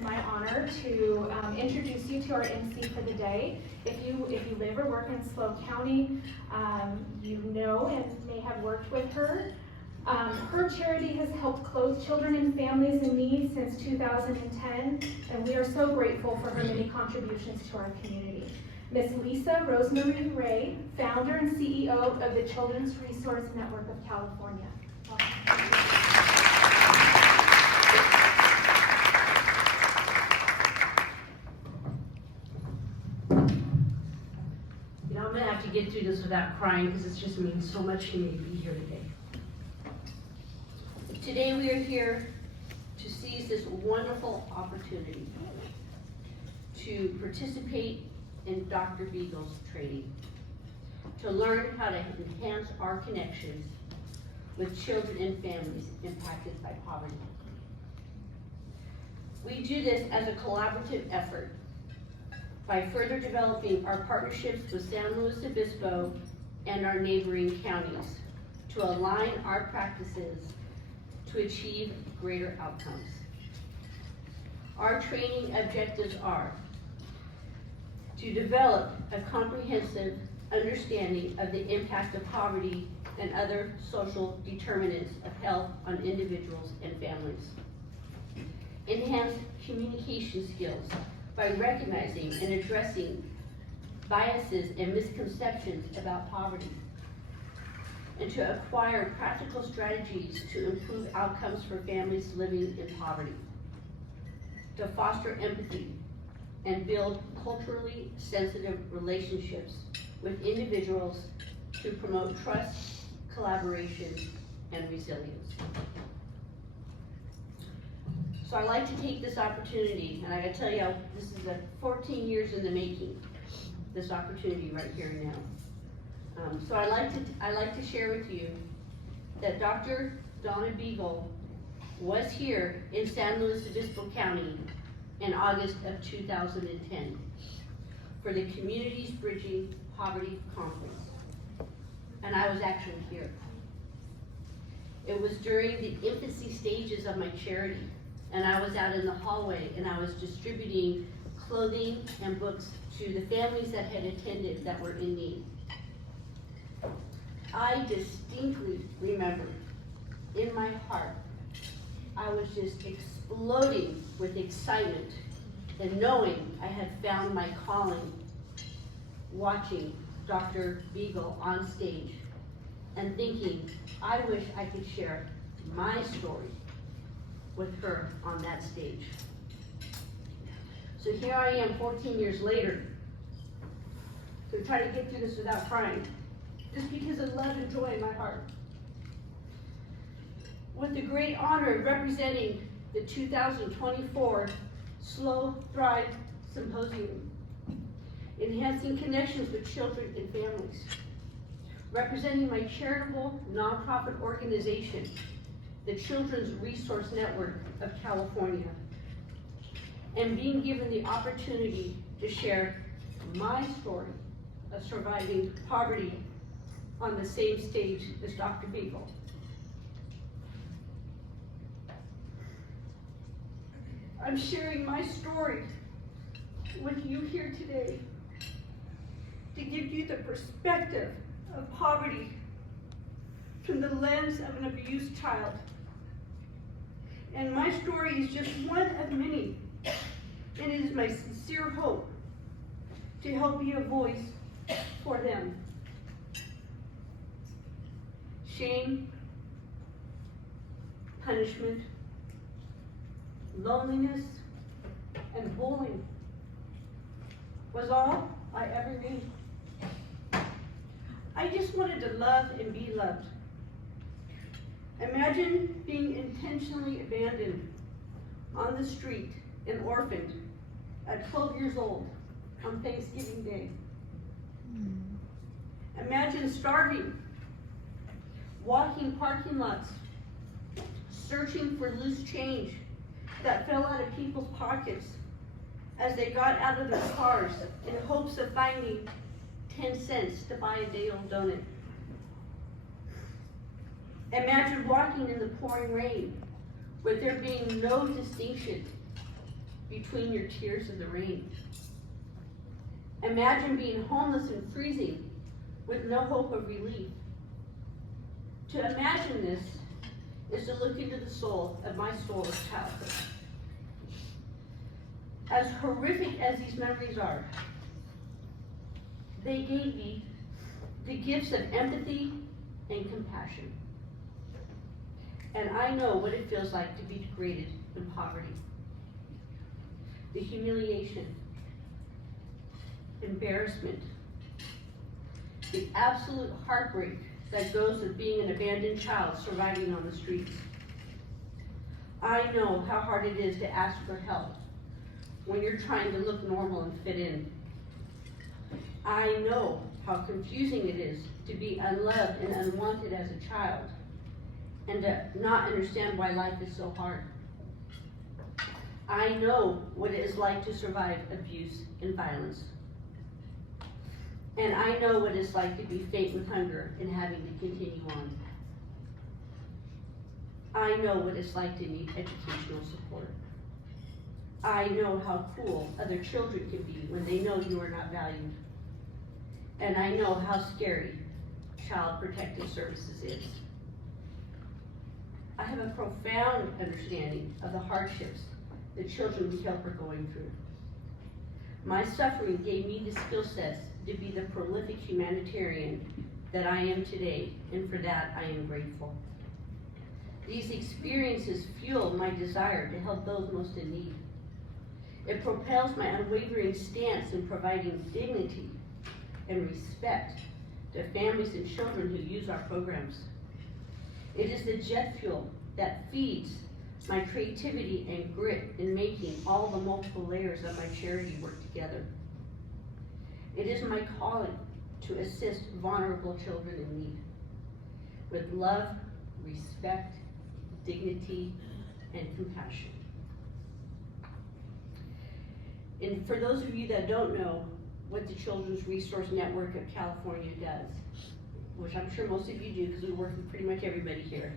my honor to introduce you to our MC for the day. If you live or work in SLO County, you know and may have worked with her. Her charity has helped clothe children and families in need since 2010, and we are so grateful for her many contributions to our community. Ms. Lisa Rosemarie Ray, founder and CEO of the Children's Resource Network of California. I'm going to have to get through this without crying because it just means so much to me to be here today. Today we are here to seize this wonderful opportunity to participate in Dr. Beagle's training, to learn how to enhance our connections with children and families impacted by poverty. We do this as a collaborative effort by further developing our partnerships with San Luis Obispo and our neighboring counties to align our practices to achieve greater outcomes. Our training objectives are to develop a comprehensive understanding of the impact of poverty and other social determinants of health on individuals and families. Enhance communication skills by recognizing and addressing biases and misconceptions about poverty, and to acquire practical strategies to improve outcomes for families living in poverty, to foster empathy and build culturally sensitive relationships with individuals to promote trust, collaboration, and resilience. So I'd like to take this opportunity, and I gotta tell you, this is 14 years in the making, this opportunity right here and now. So I'd like to share with you that Dr. Donna Beegle was here in San Luis Obispo County in August of 2010 for the Communities Bridging Poverty Conference, and I was actually here. It was during the infancy stages of my charity, and I was out in the hallway and I was distributing clothing and books to the families that had attended that were in need. I distinctly remember in my heart, I was just exploding with excitement and knowing I had found my calling, watching Dr. Beegle on stage and thinking, I wish I could share my story with her on that stage. So here I am 14 years later, to try to get through this without crying, just because of love and joy in my heart. With the great honor of representing the 2024 SLO Thrive Symposium, enhancing connections with children and families, representing my charitable nonprofit organization, the Children's Resource Network of California, and being given the opportunity to share my story of surviving poverty on the same stage as Dr. Beegle. I'm sharing my story with you here today to give you the perspective of poverty from the lens of an abused child. And my story is just one of many, and it is my sincere hope to help be a voice for them. Shame, punishment, loneliness, and bullying was all I ever knew. I just wanted to love and be loved. Imagine being intentionally abandoned on the street and orphaned at 12 years old on Thanksgiving Day. Imagine starving, walking parking lots, searching for loose change that fell out of people's pockets as they got out of their cars in hopes of finding 10 cents to buy a day-old donut. Imagine walking in the pouring rain with there being no distinction between your tears and the rain. Imagine being homeless and freezing with no hope of relief. To imagine this is to look into the soul of my soul of childhood. As horrific as these memories are, they gave me the gifts of empathy and compassion. And I know what it feels like to be degraded in poverty. The humiliation, embarrassment, the absolute heartbreak that goes with being an abandoned child surviving on the streets. I know how hard it is to ask for help when you're trying to look normal and fit in. I know how confusing it is to be unloved and unwanted as a child, and to not understand why life is so hard. I know what it is like to survive abuse and violence. And I know what it's like to be faint with hunger and having to continue on. I know what it's like to need educational support. I know how cruel other children can be when they know you are not valued. And I know how scary Child Protective Services is. I have a profound understanding of the hardships the children we help are going through. My suffering gave me the skill sets to be the prolific humanitarian that I am today, and for that I am grateful. These experiences fuel my desire to help those most in need. It propels my unwavering stance in providing dignity and respect to families and children who use our programs. It is the jet fuel that feeds my creativity and grit in making all the multiple layers of my charity work together. It is my calling to assist vulnerable children in need with love, respect, dignity, and compassion. And for those of you that don't know what the Children's Resource Network of California does, which I'm sure most of you do because we work with pretty much everybody here,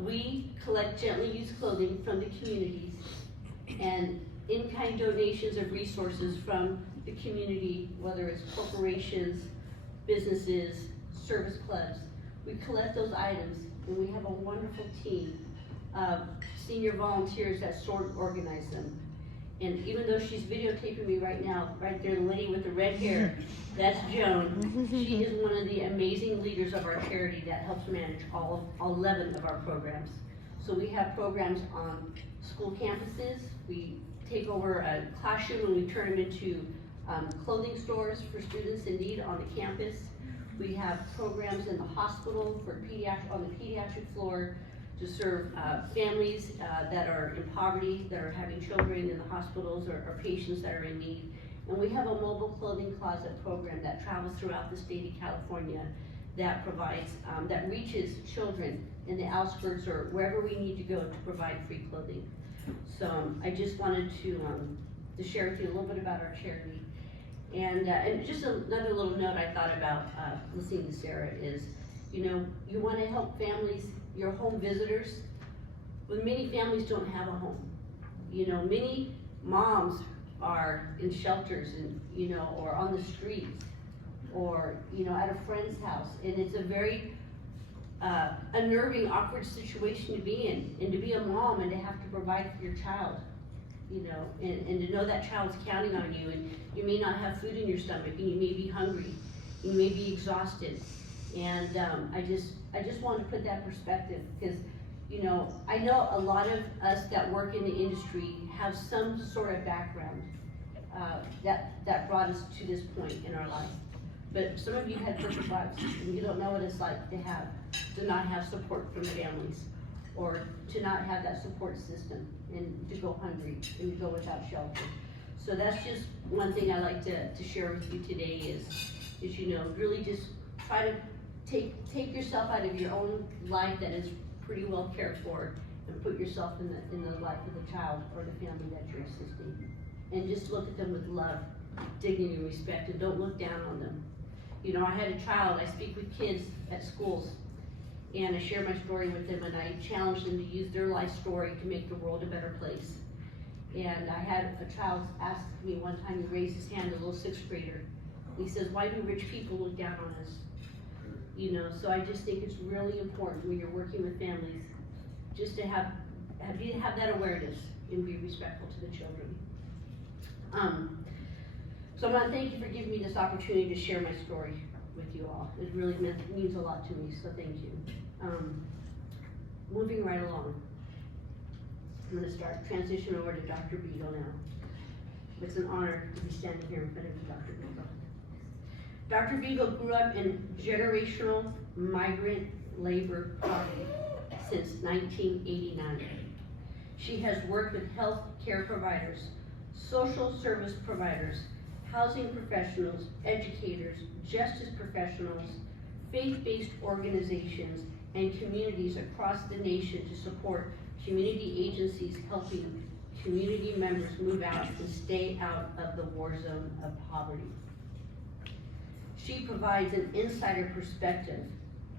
we collect gently used clothing from the communities and in-kind donations of resources from the community, whether it's corporations, businesses, service clubs. We collect those items, and we have a wonderful team of senior volunteers that sort of organize them. And even though she's videotaping me right now, right there, the lady with the red hair, that's Joan. She is one of the amazing leaders of our charity that helps manage all 11 of our programs. So we have programs on school campuses. We take over a classroom and we turn them into clothing stores for students in need on the campus. We have programs in the hospital for on the pediatric floor to serve families that are in poverty, that are having children in the hospitals, or patients that are in need. And we have a mobile clothing closet program that travels throughout the state of California that provides, that reaches children in the outskirts or wherever we need to go to provide free clothing. So I just wanted to share with you a little bit about our charity. And just another little note I thought about listening to Sarah is, you know, you want to help families, your home visitors. Well, many families don't have a home. You know, many moms are in shelters and, you know, or on the streets, or, you know, at a friend's house. And it's a very unnerving, awkward situation to be in, and to be a mom and to have to provide for your child, you know, and to know that child's counting on you, and you may not have food in your stomach, and you may be hungry, you may be exhausted. And I just want to put that perspective, because, you know, I know a lot of us that work in the industry have some sort of background that brought us to this point in our life. But some of you had perfect lives, and you don't know what it's like to not have support from families, or to not have that support system, and to go hungry, and to go without shelter. So that's just one thing I like to share with you today is, you know, really just try to take yourself out of your own life that is pretty well cared for, and put yourself in the life of the child or the family that you're assisting. And just look at them with love, dignity, and respect, and don't look down on them. You know, I had a child, I speak with kids at schools, and I share my story with them, and I challenge them to use their life story to make the world a better place. And I had a child ask me one time, he raised his hand, a little sixth grader. He says, why do rich people look down on us? You know, so I just think it's really important when you're working with families, just to have that awareness and be respectful to the children. So I want to thank you for giving me this opportunity to share my story with you all. It really means a lot to me, so thank you. Moving right along. I'm going to transition over to Dr. Beegle now. It's an honor to be standing here in front of you, Dr. Beegle. Dr. Beegle grew up in generational migrant labor poverty since 1989. She has worked with health care providers, social service providers, housing professionals, educators, justice professionals, faith-based organizations, and communities across the nation to support community agencies helping community members move out and stay out of the war zone of poverty. She provides an insider perspective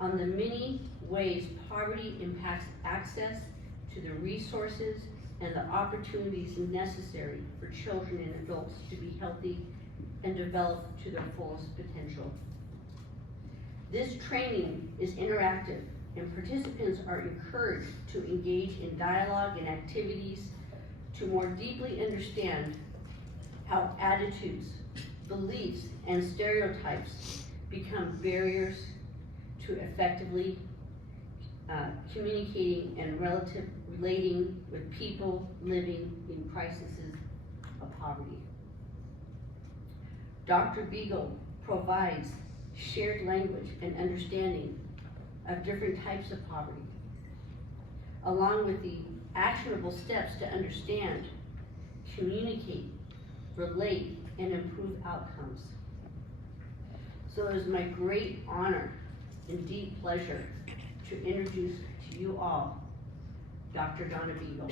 on the many ways poverty impacts access to the resources and the opportunities necessary for children and adults to be healthy and develop to their fullest potential. This training is interactive, and participants are encouraged to engage in dialogue and activities to more deeply understand how attitudes, beliefs, and stereotypes become barriers to effectively communicating and relating with people living in crises of poverty. Dr. Beegle provides shared language and understanding of different types of poverty, along with the actionable steps to understand, communicate, relate, and improve outcomes. So it is my great honor and deep pleasure to introduce to you all Dr. Donna Beegle.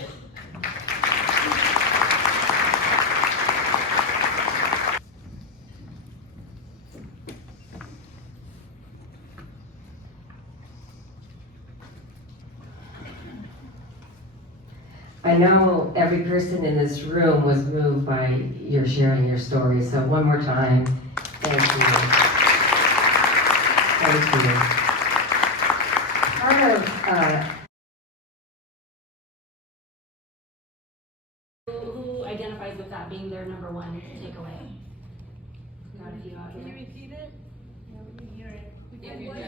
I know every person in this room was moved by your sharing your story, so one more time, thank you. Thank you. Part of, Who identifies with that being their number one takeaway? Got a few out Can you here. repeat it? If you